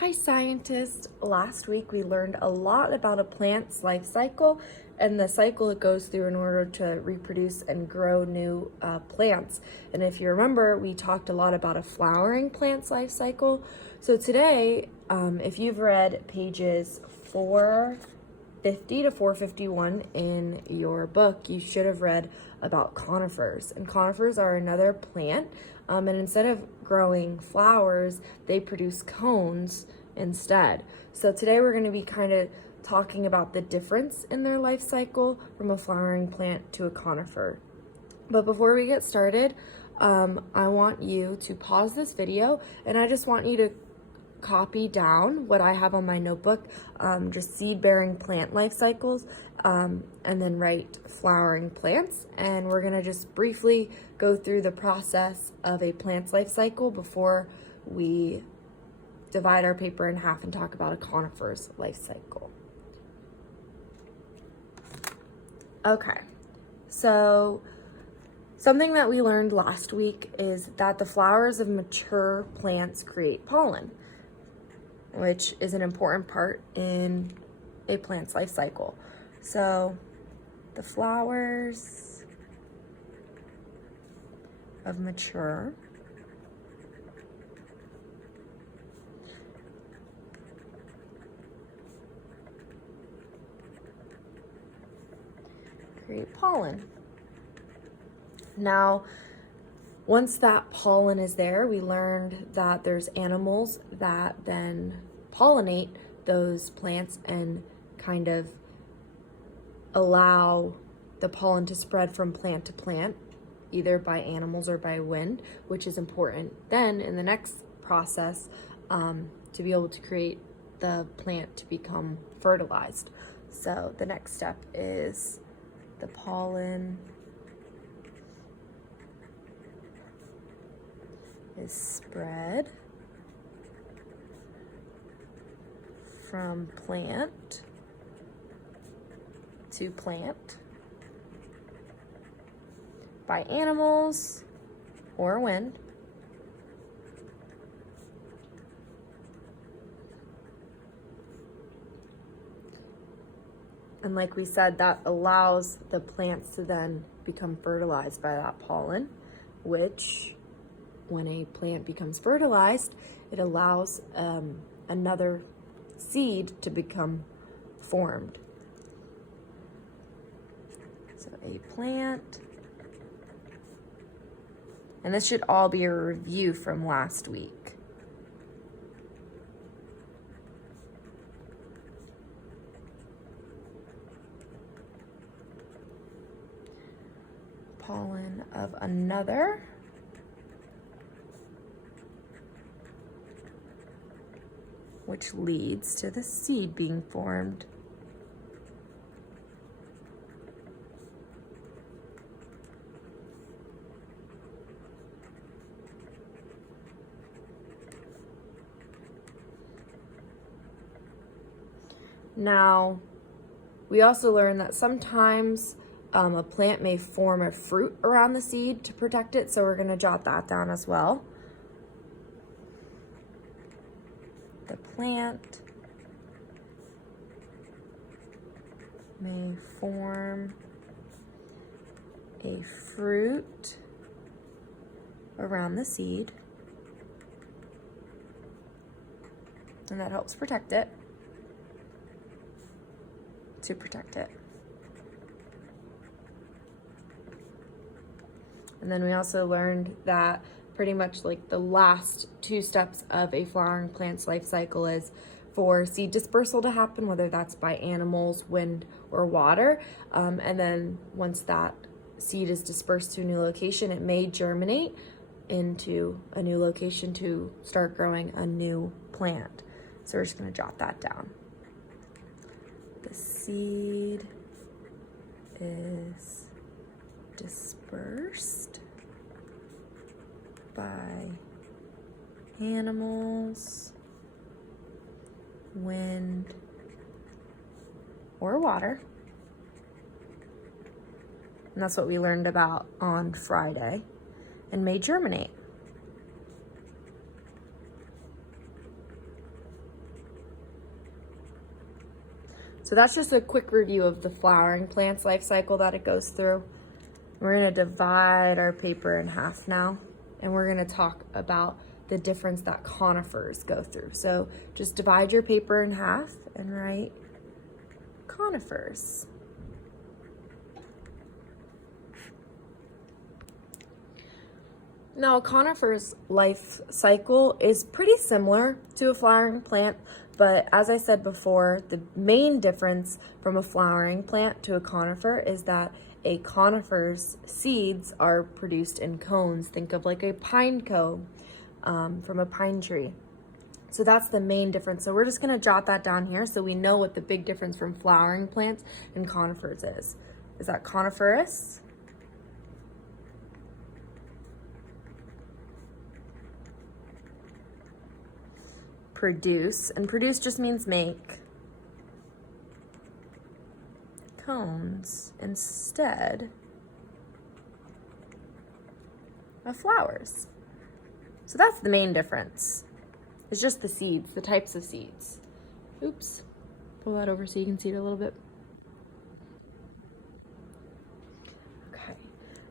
Hi scientists! Last week we learned a lot about a plant's life cycle and the cycle it goes through in order to reproduce and grow new plants. And if you remember, we talked a lot about a flowering plant's life cycle. So today, if you've read pages 450 to 451 in your book, you should have read about conifers. And conifers are another plant, and instead of growing flowers, they produce cones instead. So today we're going to be kind of talking about the difference in their life cycle from a flowering plant to a conifer. But before we get started, I want you to pause this video, and I just want you to copy down what I have on my notebook, just seed-bearing plant life cycles, and then write flowering plants. And we're gonna just briefly go through the process of a plant's life cycle before we divide our paper in half and talk about a conifer's life cycle. Okay, so something that we learned last week is that the flowers of mature plants create pollen, which is an important part in a plant's life cycle. So the flowers of mature create pollen. Now, once that pollen is there, we learned that there's animals that then pollinate those plants and kind of allow the pollen to spread from plant to plant, either by animals or by wind, which is important then in the next process to be able to create the plant to become fertilized. So the next step is the pollen is spread from plant to plant by animals or wind. And like we said, that allows the plants to then become fertilized by that pollen, which when a plant becomes fertilized, it allows another seed to become formed. So a plant, and this should all be a review from last week. Pollen of another. Which leads to the seed being formed. Now, we also learned that sometimes a plant may form a fruit around the seed to protect it, so we're going to jot that down as well. The plant may form a fruit around the seed, and that helps protect it, to protect it. And then we also learned that pretty much like the last two steps of a flowering plant's life cycle is for seed dispersal to happen, whether that's by animals, wind, or water. And then once that seed is dispersed to a new location, it may germinate into a new location to start growing a new plant. So we're just going to jot that down. The seed is dispersed by animals, wind, or water. And that's what we learned about on Friday, and may germinate. So that's just a quick review of the flowering plant's life cycle that it goes through. We're gonna divide our paper in half now, and we're gonna talk about the difference that conifers go through. So just divide your paper in half and write conifers. Now, a conifer's life cycle is pretty similar to a flowering plant, but as I said before, the main difference from a flowering plant to a conifer is that a conifer's seeds are produced in cones. Think of like a pine cone from a pine tree. So that's the main difference. So we're just gonna jot that down here so we know what the big difference from flowering plants and conifers is. Is that coniferous? Produce, and produce just means make cones instead of flowers. So that's the main difference. It's just the seeds, the types of seeds. Oops, pull that over so you can see it a little bit. Okay,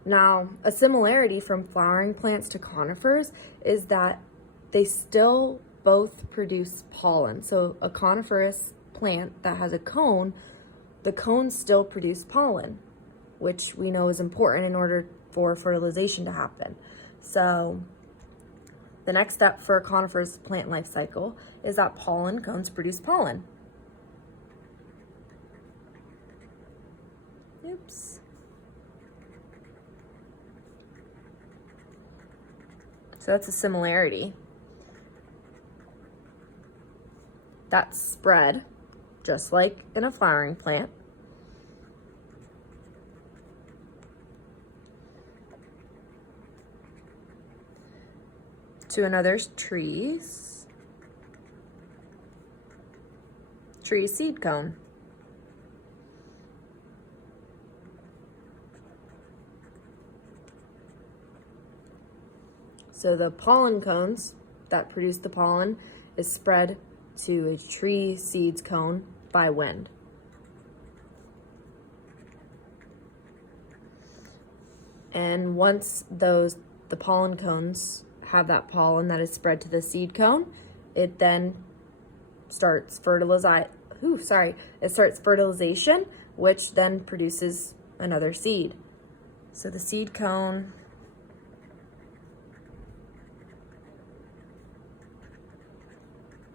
now a similarity from flowering plants to conifers is that they still both produce pollen. So a coniferous plant that has a cone, the cones still produce pollen, which we know is important in order for fertilization to happen. So the next step for a coniferous plant life cycle is that pollen cones produce pollen. Oops. So that's a similarity. That's spread, just like in a flowering plant. To another tree's seed cone. So the pollen cones that produce the pollen is spread to a tree seeds cone by wind. And once the pollen cones have that pollen that is spread to the seed cone, it then starts fertilization, which then produces another seed. So the seed cone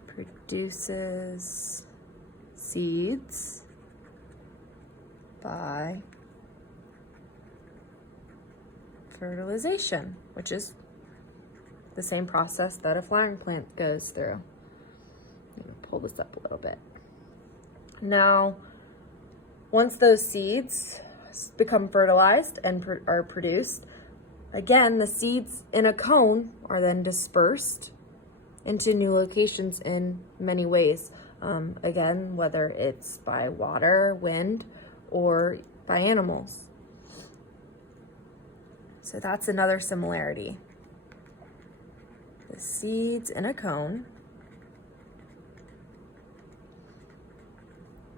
produces seeds by fertilization, which is the same process that a flowering plant goes through. I'm gonna pull this up a little bit. Now, once those seeds become fertilized and are produced, again, the seeds in a cone are then dispersed into new locations in many ways. Again, whether it's by water, wind, or by animals. So that's another similarity. The seeds in a cone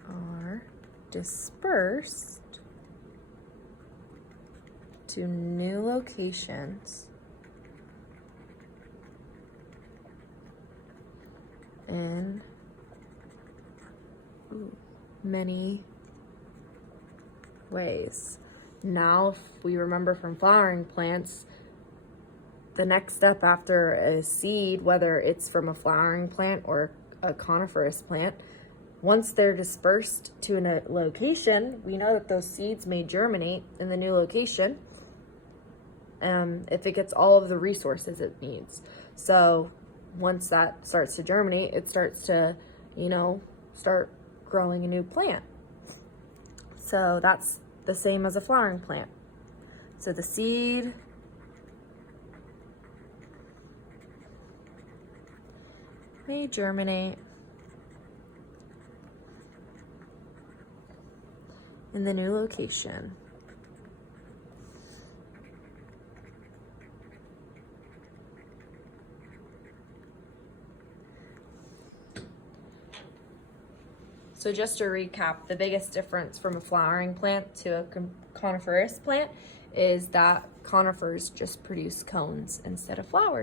are dispersed to new locations in many ways. Now, if we remember from flowering plants, the next step after a seed, whether it's from a flowering plant or a coniferous plant, once they're dispersed to a location, we know that those seeds may germinate in the new location if it gets all of the resources it needs. So once that starts to germinate, it starts to, start growing a new plant. So that's the same as a flowering plant. So the seed may germinate in the new location. So just to recap, the biggest difference from a flowering plant to a coniferous plant is that conifers just produce cones instead of flowers.